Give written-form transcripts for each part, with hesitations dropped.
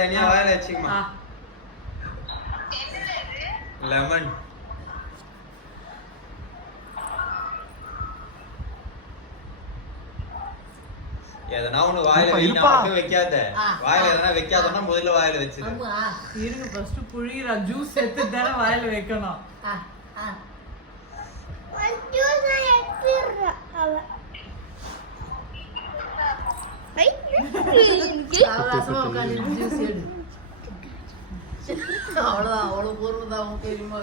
தனியா வாயில வச்சுக்கமா. லெமன். எதனா ஒண்ணு வாயில மட்டும் வைக்காத. வாயில எதனா வைக்காதன்னா முதல்ல வாயில வச்சிரு. இருங்க ஃபர்ஸ்ட் புழியற ஜூஸ் எடுத்து தான வாயில வைக்கணும். ஜூஸ் எடுத்துறா அவ. ஐ அவளாசமா உட்கார்ந்து ஜூஸ் எடு. அவ்வளவுதான், அவ்வளவு பொறுமை தான் உன் தெரியுமா?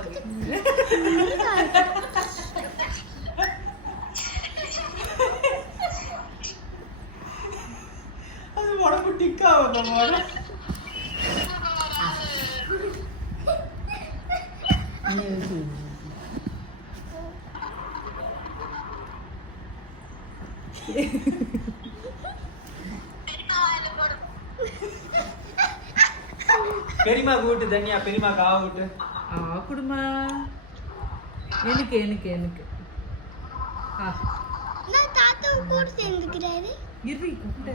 அது உடம்பு டிக்கா வந்தமால. பெரியமா கூட்டு தனியா, பெரியமா காவ கூட்டு. குடுமா. எனக்கு எனக்கு எனக்கு. நான் தாத்தா கூட சேர்ந்துக்கிறாரு. இரு கூப்பிட்டு.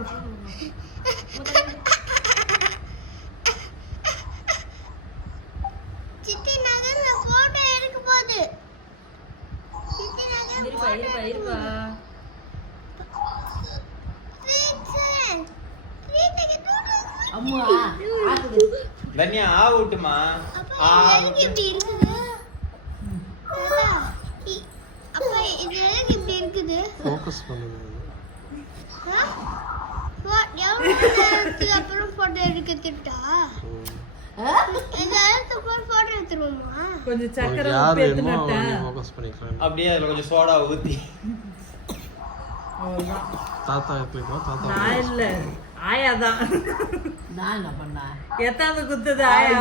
சித்தி நகர் போட்டோ எடுக்க போகுது. சித்தி நகர் இருப்பா இருப்பா இருப்பா. அம்மா ஆகுது. தனியா ஆ விட்டுமா. ஆ எப்படி இருக்குது? அப்பா இது எப்படி இருக்குது? ஃபோக்கஸ் பண்ணுங்க. அப்புறம் போட்டோ எடுத்துட்டா போட்டோ எடுத்துருவோமா? கொஞ்சம் சக்கரை உப்பு எடுத்துட்டேன். ஃபோக்கஸ் பண்ணிக்கலாம். அப்படியே அதுல கொஞ்சம் சோடா ஊத்தி. அவ்வளவுதான். தாத்தா எப்படிமா? தாத்தா நான் இல்ல, ஆயா தான். நான் என்ன பண்ண? எத்தாந்து குத்துது ஆயா.